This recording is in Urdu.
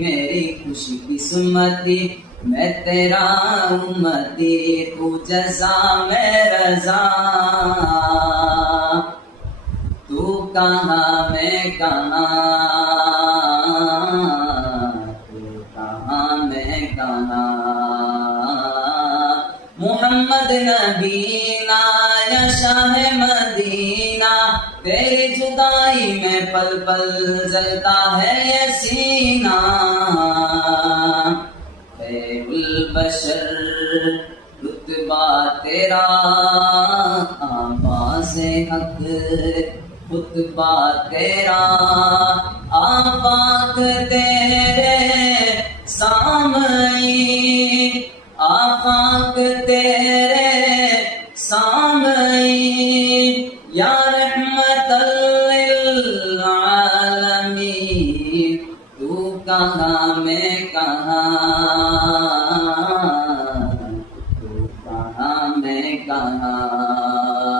میری خوش قسمتی میں تیرا امتی، تو جزا میں رضا، تو کہاں میں کہاں، تو کہاں میں کہاں۔ محمد نبینا یا شاہ مدینہ، تیری جدائی میں پل پل جلتا ہے یہ سینہ۔ خیر البشر رتبہ تیرا، آواز حق خطبہ تیرا، آفاق تیرے سامعین، آفاق تیرے سامعین، یا رحمت للعالمین، تو کہاں میں کہاں، تو کہاں میں کہاں۔